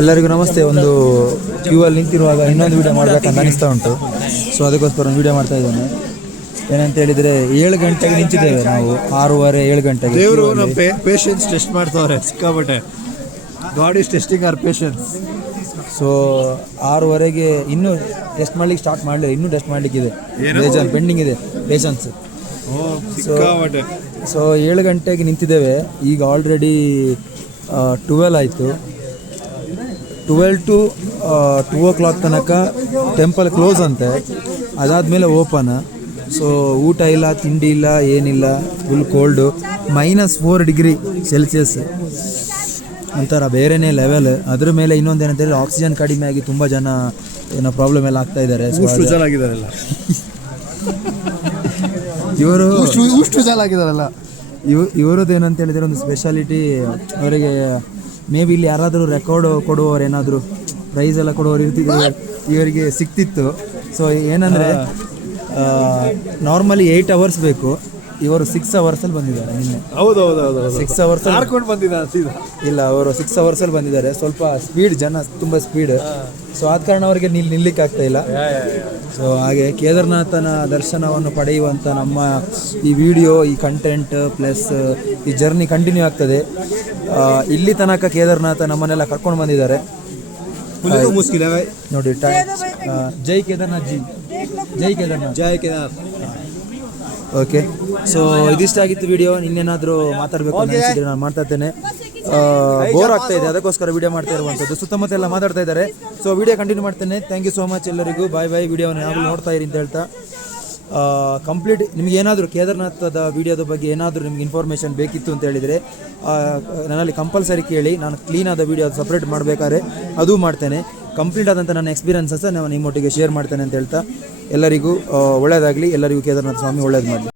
ಎಲ್ಲರಿಗೂ ನಮಸ್ತೆ. ಒಂದು ಕ್ಯೂ ಅಲ್ಲಿ ನಿಂತಿರುವಾಗ ಇನ್ನೊಂದು ವಿಡಿಯೋ ಮಾಡಬೇಕಂತ ಅನಿಸ್ತಾ ಉಂಟು. ಸೊ ಅದಕ್ಕೋಸ್ಕರ ಒಂದು ವಿಡಿಯೋ ಮಾಡ್ತಾ ಇದ್ದೇನೆ. ಏನಂತ ಹೇಳಿದರೆ 7 ಗಂಟೆಗೆ ನಿಂತಿದ್ದೇವೆ ನಾವು, 6:30 7 ಗಂಟೆಗೆ. ದೇವರು ನಮ್ಮ ಪೇಷನ್ಸ್ ಟೆಸ್ಟ್ ಮಾಡ್ತವ್ರೆ ಸಿಕ್ಕಾಬಟ್ಟೆ. God is testing our patience. So 6:30ಗೆ ಇನ್ನೂ ಟೆಸ್ಟ್ ಮಾಡ್ಲಿಕ್ಕೆ ಸ್ಟಾರ್ಟ್ ಮಾಡಲಿಲ್ಲ, ಇನ್ನೂ ಟೆಸ್ಟ್ ಮಾಡಲಿಕ್ಕಿದೆ, ಬೇಜಾನ್ ಪೆಂಡಿಂಗ್ ಇದೆ ಪೇಷನ್ಸ್. ಸೊ 7 ಗಂಟೆಗೆ ನಿಂತಿದ್ದೇವೆ. ಈಗ ಆಲ್ರೆಡಿ 12 ಆಯಿತು. 12 to 2 o'clock ತನಕ ಟೆಂಪಲ್ ಕ್ಲೋಸ್ ಅಂತೆ, ಅದಾದಮೇಲೆ ಓಪನ್. ಸೊ ಊಟ ಇಲ್ಲ, ತಿಂಡಿ ಇಲ್ಲ, ಏನಿಲ್ಲ, ಫುಲ್ ಕೋಲ್ಡು. -4 ಡಿಗ್ರಿ ಸೆಲ್ಸಿಯಸ್ ಒಂಥರ ಬೇರೆನೇ ಲೆವೆಲ್. ಅದ್ರ ಮೇಲೆ ಇನ್ನೊಂದು ಏನಂತ ಹೇಳಿದ್ರೆ ಆಕ್ಸಿಜನ್ ಕಡಿಮೆ ಆಗಿ ತುಂಬ ಜನ ಏನೋ ಪ್ರಾಬ್ಲಮ್ ಎಲ್ಲ ಆಗ್ತಾ ಇದ್ದಾರೆ. ಇವರದ್ದು ಏನಂತ ಹೇಳಿದರೆ ಒಂದು ಸ್ಪೆಷಾಲಿಟಿ, ಅವರಿಗೆ ಮೇ ಬಿ ಇಲ್ಲಿ ಯಾರಾದರೂ ರೆಕಾರ್ಡ್ ಕೊಡುವವರು, ಏನಾದರೂ ಪ್ರೈಸ್ ಎಲ್ಲ ಕೊಡುವವರು ಇರ್ತಿದ್ರು, ಇವರಿಗೆ ಸಿಕ್ತಿತ್ತು. ಸೊ ಏನಂದರೆ ನಾರ್ಮಲಿ 8 hours ಬೇಕು, ಇವರು 6 ಅವರ್ಸಲ್ಲಿ ಬಂದಿದ್ದಾರೆ ನಿನ್ನೆ. ಹೌದೌದು 6 ಅವರ್ಸಲ್ಲಿ ಬಂದಿದ್ದಾರೆ. ಇಲ್ಲ, ಅವರು 6 ಅವರ್ಸಲ್ಲಿ ಬಂದಿದ್ದಾರೆ. ಸ್ವಲ್ಪ ಸ್ಪೀಡ್, ಜನ ತುಂಬ ಸ್ಪೀಡ್. ಸೊ ಆದ ಕಾರಣ ಅವರಿಗೆ ನಿಲ್ಲಿಕ್ಕೆ ಆಗ್ತಾ ಇಲ್ಲ. ಸೊ ಹಾಗೆ ಕೇದಾರನಾಥನ ದರ್ಶನವನ್ನು ಪಡೆಯುವಂಥ ನಮ್ಮ ಈ ವಿಡಿಯೋ, ಈ ಕಂಟೆಂಟ್ ಪ್ಲಸ್ ಈ ಜರ್ನಿ ಕಂಟಿನ್ಯೂ ಆಗ್ತದೆ. ಇಲ್ಲಿ ತನಕ ಕೇದಾರನಾಥ ನಮ್ಮನ್ನೆಲ್ಲ ಕರ್ಕೊಂಡು ಬಂದಿದ್ದಾರೆ ನೋಡಿ. ಜೈ ಕೇದಾರ್ನಾಥ್ ಜಿ, ಜೈ ಕೇದಾರ್ನಾಥ್, ಜೈ ಕೇದಾರ್. ಓಕೆ, ಸೊ ಇದಿಷ್ಟಾಗಿತ್ತು ವಿಡಿಯೋ. ಇನ್ನೇನಾದರೂ ಮಾತಾಡಬೇಕು ಅಂತ ಅನಿಸಿದ್ರೆ ನಾನು ಮಾಡ್ತಾ ಇದ್ದೇನೆ. ಬೋರ್ ಆಗ್ತಾ ಇದೆ, ಅದಕ್ಕೋಸ್ಕರ ವಿಡಿಯೋ ಮಾಡ್ತಾ ಇರುವಂಥದ್ದು. ಸುತ್ತಮುತ್ತ ಎಲ್ಲ ಮಾತಾಡ್ತಾ ಇದ್ದಾರೆ. ಸೊ ವಿಡಿಯೋ ಕಂಟಿನ್ಯೂ ಮಾಡ್ತೇನೆ. ಥ್ಯಾಂಕ್ ಯು ಸೋ ಮಚ್ ಎಲ್ಲರಿಗೂ. ಬಾಯ್ ಬಾಯ್. ವಿಡಿಯೋವನ್ನು ಯಾವಾಗಲೂ ನೋಡ್ತಾ ಇರಿ ಅಂತ ಹೇಳ್ತಾ ಕಂಪ್ಲೀಟ್. ನಿಮ್ಗೆ ಏನಾದರೂ ಕೇದಾರನಾಥದ ವಿಡಿಯೋದ ಬಗ್ಗೆ ಏನಾದರೂ ನಿಮ್ಗೆ ಇನ್ಫಾರ್ಮೇಷನ್ ಬೇಕಿತ್ತು ಅಂತ ಹೇಳಿದರೆ ನನ್ನಲ್ಲಿ ಕಂಪಲ್ಸರಿ ಕೇಳಿ. ನಾನು ಕ್ಲೀನಾದ ವಿಡಿಯೋ ಸಪ್ರೇಟ್ ಮಾಡಬೇಕಾದ್ರೆ ಅದು ಮಾಡ್ತೇನೆ. ಕಂಪ್ಲೀಟ್ ಆದಂಥ ನನ್ನ ಎಕ್ಸ್ಪೀರಿಯನ್ಸಸ್ ನಾನು ನಿಮ್ಮೊಟ್ಟಿಗೆ ಶೇರ್ ಮಾಡ್ತೇನೆ ಅಂತ ಹೇಳ್ತಾ ಎಲ್ಲರಿಗೂ ಒಳ್ಳೆಯದಾಗಲಿ. ಎಲ್ಲರಿಗೂ ಕೇದಾರನಾಥ ಸ್ವಾಮಿ ಒಳ್ಳೇದು ಮಾಡಲಿ.